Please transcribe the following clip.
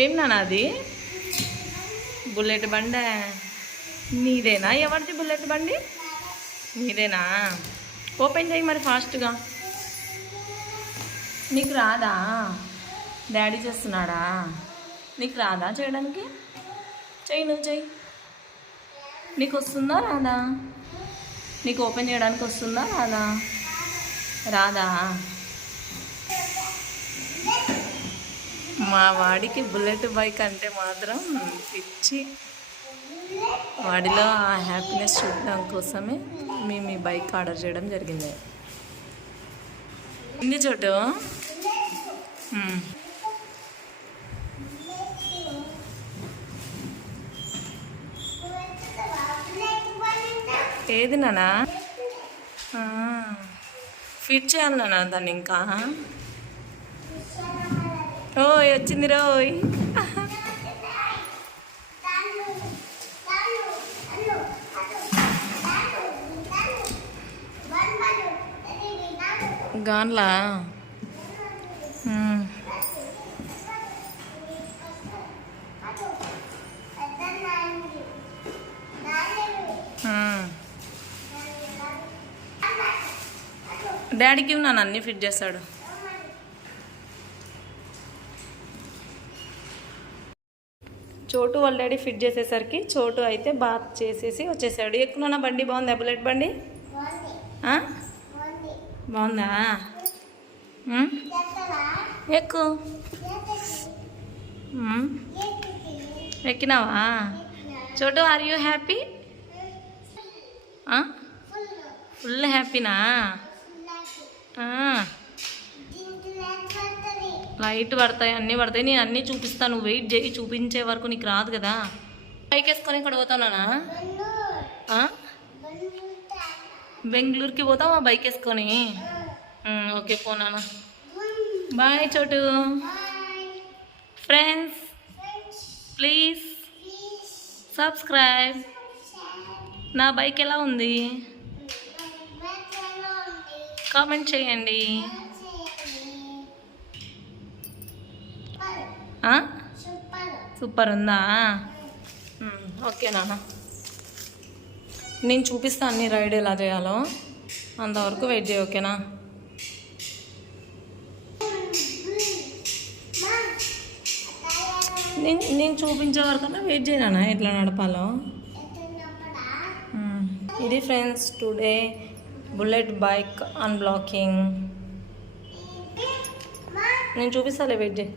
ఏం నాన్న అది? బుల్లెట్ బండి నీదేనా? ఎవరిది బుల్లెట్ బండి? నీదేనా? ఓపెన్ చేయి మరి ఫాస్ట్గా. నీకు రాదా? డాడీ చేస్తున్నాడా? నీకు రాదా చేయడానికి? చెయ్యి, నువ్వు చెయ్యి. నీకు వస్తుందా రాదా? నీకు ఓపెన్ చేయడానికి వస్తుందా రాదా? రాదా? మా వాడికి బుల్లెట్ బైక్ అంటే మాత్రం పిచ్చి. వాడిలో ఆ హ్యాపీనెస్ చూడడం కోసమే మేము ఈ బైక్ ఆర్డర్ చేయడం జరిగింది. ఇంది చోటు ఏది నానా? ఫిట్ చేయాలి నాన్న దాన్ని ఇంకా. ఓయ్ వచ్చింది రోయ్. గాన్లా డాడీకి నన్ను అన్నీ ఫిట్ చేస్తాడు. చోటు వాళ్ళ డాడీ ఫిట్ చేసేసరికి చోటు అయితే బాత్ చేసేసి వచ్చేసాడు. ఎక్కువ బండి బాగుందా? బుల్లెట్ బండి బాగుందా? ఎక్కు. ఎక్కినావా? చోటు ఆర్ యూ హ్యాపీ? ఫుల్ హ్యాపీనా? లైట్ పడతాయి, అన్నీ పడతాయి. నేను అన్నీ చూపిస్తాను, నువ్వు వెయిట్ చేయి. చూపించే వరకు నీకు రాదు కదా. బైక్ వేసుకొని ఇక్కడ పోతానా? బెంగళూరుకి పోతావా బైక్ వేసుకొని? ఓకే పోనా. బాయ్ చోటు. Friends please subscribe. నా బైక్ ఎలా ఉంది కామెంట్ చేయండి. సూపర్ ఉందా? ఓకే నాన్న, నేను చూపిస్తాను అన్ని రైడ్ ఎలా చేయాలో. అంతవరకు వెయిట్ చేయి, ఓకేనా? నేను చూపించే వరకన్నా వెయిట్ చేయనా ఎట్లా నడపాలో. ఇది friends today bullet bike unblocking. నేను చూపిస్తాలే, వెయిట్ చేయి.